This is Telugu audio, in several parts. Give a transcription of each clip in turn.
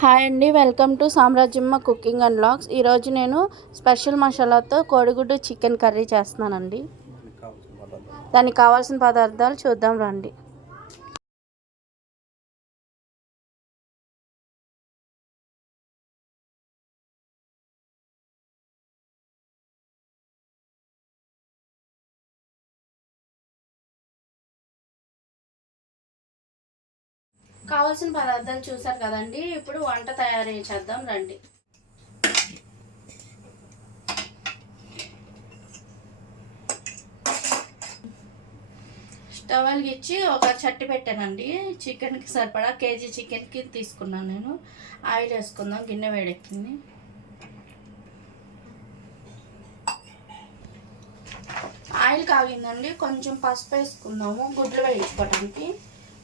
హాయ్ అండి, welcome to Samrajyamma cooking and vlogs. ఈరోజు నేను స్పెషల్ మసాలాతో కోడిగుడ్డు చికెన్ కర్రీ చేస్తున్నానండి. దానికి కావాల్సిన పదార్థాలు చూద్దాం రండి. కావాల్సిన పదార్థాలు చూసారు కదండి. ఇప్పుడు వంట తయారు చేద్దాం రండి. స్టవ్ వెలిగించి ఒక చట్టి పెట్టానండి. చికెన్కి సరిపడా కేజీ చికెన్కి తీసుకున్నాను నేను. ఆయిల్ వేసుకుందాం. గిన్నె వేడెక్కింది. ఆయిల్ కాగిందండి. కొంచెం పసుపు వేసుకుందాము గుడ్లు వేయించుకోవడానికి.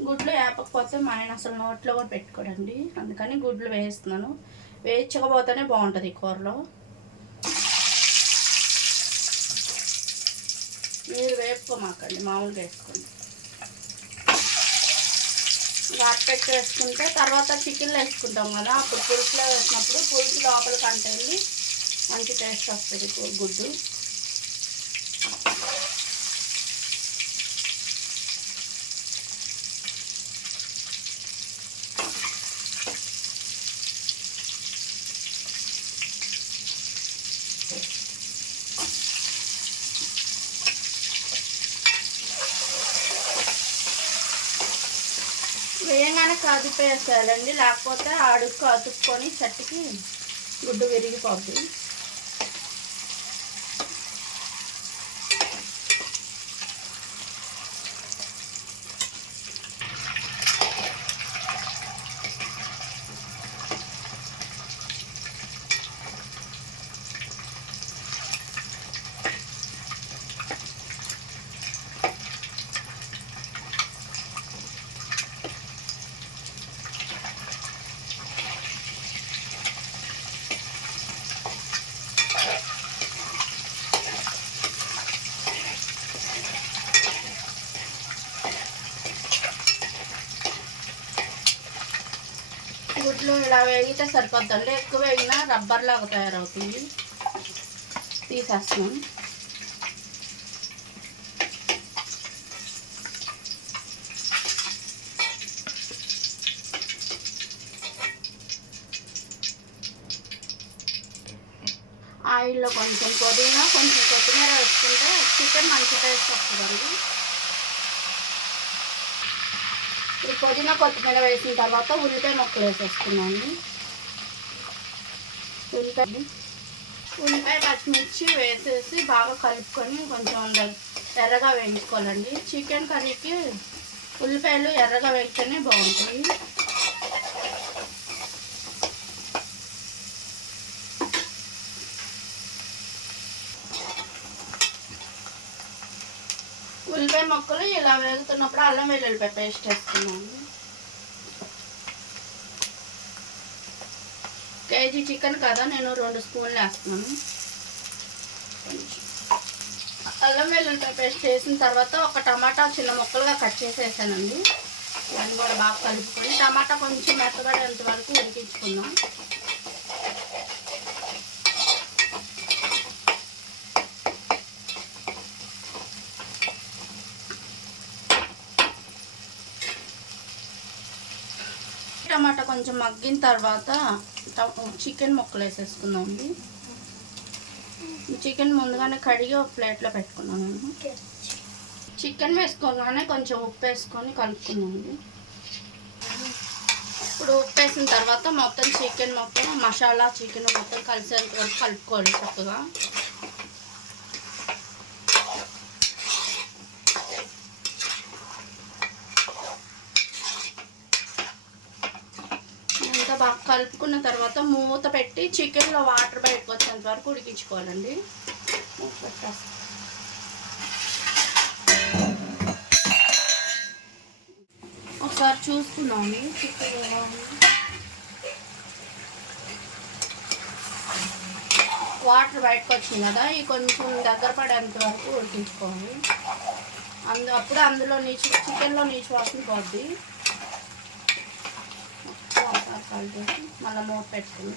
గుడ్లు వేపకపోతే మా ఆయన అసలు నోట్లో కూడా పెట్టుకోడండి. అందుకని గుడ్లు వేస్తున్నాను. వేయించకపోతేనే బాగుంటుంది ఈ కూరలో. మీరు వేపుకోమాకండి, మామూలుగా వేసుకోండి. వాటి పెట్టి వేసుకుంటే తర్వాత చికెన్లో వేసుకుంటాం కదా, అప్పుడు పులుసులో వేసినప్పుడు పులుసు లోపలికి అంటే వెళ్ళి మంచి టేస్ట్ వస్తుంది గుడ్డు. వేయంగానే కదిపేసేయాలండి, లేకపోతే అడుక్కు అతుక్కొని చట్టికి గుడ్డు విరిగిపోద్ది. గుడ్లు ఇలా వేగితే సరిపోద్దండి. ఎక్కువ వేగినా రబ్బర్ లాగా తయారవుతుంది. తీసేస్తాం. ఆయిల్లో కొంచెం పుదీనా, కొంచెం కొత్తిమీర వేసుకుంటే చికెన్ మంచి టేస్ట్ వస్తుందండి. ఈ పుదీనా కొత్తిమీర వేసిన తర్వాత ఉల్లిపాయ ముక్కలు వేసేసుకున్నాను. ఉల్లిపాయ పచ్చిమిర్చి వేసేసి బాగా కలుపుకొని కొంచెం ఎర్రగా వేయించుకోవాలండి. చికెన్ కర్రీకి ఉల్లిపాయలు ఎర్రగా వేస్తేనే బాగుంటాయి. ఉల్లిపాయ ముక్కలు ఇలా వేగుతున్నప్పుడు అల్లం వెల్లుల్లిపాయ పేస్ట్ వేస్తున్నాను. కేజీ చికెన్ కదా, నేను 2 స్పూన్లు వేస్తున్నాను. అల్లం వెల్లుల్లిపాయ పేస్ట్ వేసిన తర్వాత ఒక టమాటా చిన్న ముక్కలుగా కట్ చేసేసానండి. దాన్ని కూడా బాగా కలుపుకొని టమాటా కొంచెం మెత్తబడేంత వరకు ఉడికించుకుందాం. టమాటా కొంచెం మగ్గిన తర్వాత చికెన్ ముక్కలు వేసేసుకుందామండి. చికెన్ ముందుగానే కడిగి ఒక ప్లేట్లో పెట్టుకున్నాను. చికెన్ వేసుకోగానే కొంచెం ఉప్పు వేసుకొని కలుపుకున్నామండి. ఇప్పుడు ఉప్పు వేసిన తర్వాత మొత్తం చికెన్ మొత్తం మసాలా చికెన్ మొత్తం కలిసేంత వరకు కలుపుకోవాలి చక్కగా. బాగా కలుపుకున్న తర్వాత మూత పెట్టి చికెన్లో వాటర్ బయటకు వచ్చేంత వరకు ఉడికించుకోవాలండి. ఒకసారి చూసుకున్నాము. చికెన్ వాటర్ బయటకు వచ్చింది కదా, ఈ కొంచెం దగ్గర పడేంత వరకు ఉడికించుకోవాలి. అప్పుడు అందులో చికెన్లో నీచు వాసన పోద్ది. సాల్ట్ వేసి మళ్ళీ మూత పెట్టుకుని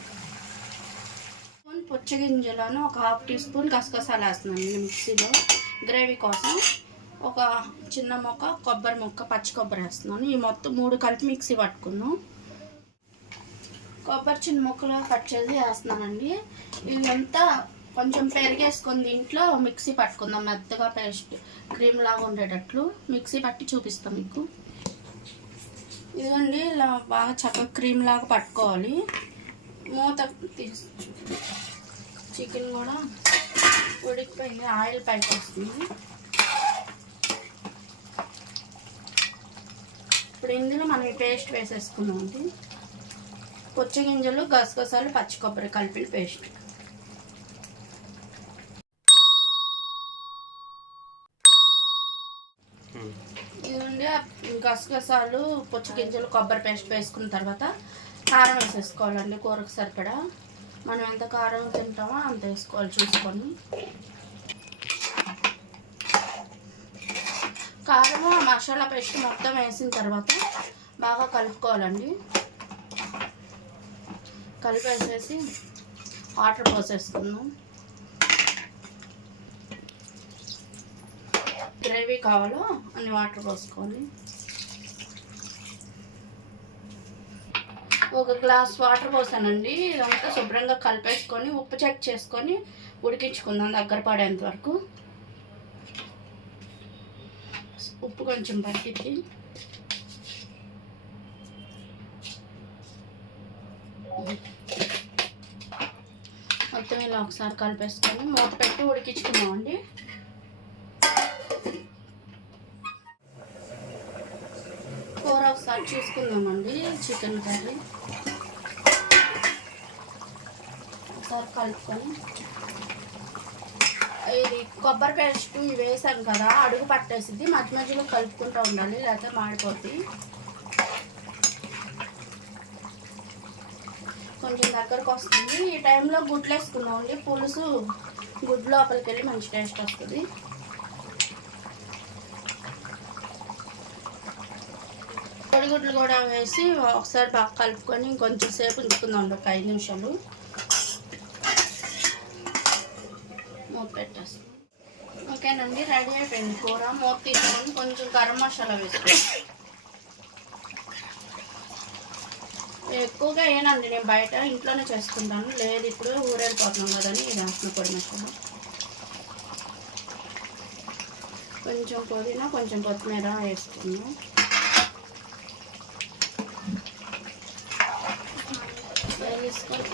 పుచ్చగింజలను ఒక 1/2 టీ స్పూన్ గసగసాలు వేస్తున్నాను మిక్సీలో గ్రేవీ కోసం. ఒక చిన్న ముక్క కొబ్బరి ముక్క పచ్చి కొబ్బరి వేస్తున్నాను. ఈ మొత్తం 3 కలిపి మిక్సీ పట్టుకున్నాం. కొబ్బరి చిన్న ముక్కలు కట్ చేసి వేస్తున్నానండి. ఇదంతా కొంచెం పెరిగేసుకొని దీంట్లో మిక్సీ పట్టుకుందాం. మెత్తగా పేస్ట్ క్రీమ్ లాగా ఉండేటట్లు మిక్సీ పట్టి చూపిస్తాం మీకు. ఇదిగోండి ఇలా బాగా చక్కగా క్రీమ్ లాగా పట్టుకోవాలి. మూత తీసి చికెన్ కూడా ఉడికిపోయింది, ఆయిల్ పైకి వస్తుంది. ఇప్పుడు ఇందులో మనం ఈ పేస్ట్ వేసేసుకున్నామండి. పుచ్చగింజలు గసగసాలు పచ్చి కొబ్బరి కలిపిన పేస్ట్. ఇదిగోండి గసగసాలు పుచ్చగింజలు కొబ్బరి పేస్ట్ వేసుకున్న తర్వాత కారం వేసేసుకోవాలండి. కూరకు సరిపడా మనం ఎంత కారం తింటామో అంత వేసుకోవాలి చూసుకొని. కారము మసాలా పేస్ట్ మొత్తం వేసిన తర్వాత బాగా కలుపుకోవాలండి. కలిపేసేసి వాటర్ పోసేసుకుందాం. గ్రేవీ కావాలో అన్ని వాటర్ పోసుకొని ఒక గ్లాస్ వాటర్ పోసానండి. ఇదంతా శుభ్రంగా కలిపేసుకొని ఉప్పు చెక్ చేసుకొని ఉడికించుకుందాం దగ్గర పడేంత వరకు. ఉప్పు కొంచెం పట్టింది. మొత్తం ఇలా ఒకసారి కలిపేసుకొని మూత పెట్టి ఉడికించుకుందామండి. కూర ఒకసారి చూసుకుందామండి. చికెన్ కర్రీ ఒకసారి కలుపుకొని ఇది కొబ్బరి పేస్ట్ ఇవి వేసాం కదా, అడుగు పట్టేసింది. మధ్య మధ్యలో కలుపుకుంటూ ఉండాలి, లేకపోతే మాడిపోద్ది. కొంచెం దగ్గరకు వస్తుంది. ఈ టైంలో గుడ్లు వేసుకున్నామండి. పులుసు గుడ్డు లోపలికి వెళ్ళి మంచి టేస్ట్ వస్తుంది. కోడిగుడ్లు కూడా వేసి ఒకసారి బాగా కలుపుకొని కొంచెం సేపు ఉంచుకుందాం, ఒక 5 నిమిషాలు. మూత పెట్టేస్తాం. ఓకేనండి, రెడీ అయిపోయింది కూర. మూత తీసుకొని కొంచెం గరం మసాలా వేసుకోండి. ఎక్కువగా ఏనండి, నేను బయట ఇంట్లోనే చేసుకుంటాను. లేదు ఇప్పుడు ఊరెళ్ళిపోతున్నాం కదని ఇది వేస్తున్న పొడి మసాలా. కొంచెం పుదీనా కొంచెం కొత్తిమీర వేసుకున్నాం.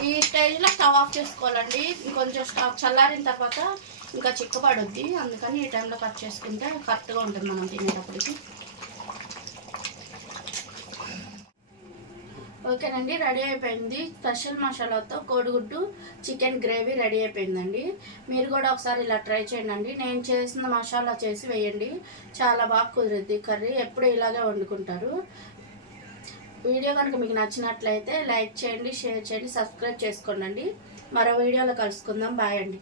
ఈ స్టేజ్లో స్టవ్ ఆఫ్ చేసుకోవాలండి. కొంచెం స్టవ్ చల్లారిన తర్వాత ఇంకా చిక్కబడుద్ది. అందుకని ఈ టైంలో కట్ చేసుకుంటే కరెక్ట్గా ఉంటుంది మనం తినేటప్పటికి. ఓకేనండి, రెడీ అయిపోయింది. స్పెషల్ మసాలాతో కోడిగుడ్డు చికెన్ గ్రేవీ రెడీ అయిపోయిందండి. మీరు కూడా ఒకసారి ఇలా ట్రై చేయండి. నేను చేసిన మసాలా చేసి వేయండి, చాలా బాగా కుదిరిద్ది కర్రీ. ఎప్పుడు ఇలాగే వండుకుంటారు. వీడియో కనుక మీకు నచ్చినట్లయితే లైక్ చేయండి, షేర్ చేయండి, సబ్స్క్రైబ్ చేసుకోండి. మరో వీడియోలో కలుసుకుందాం. బాయ్ అండి.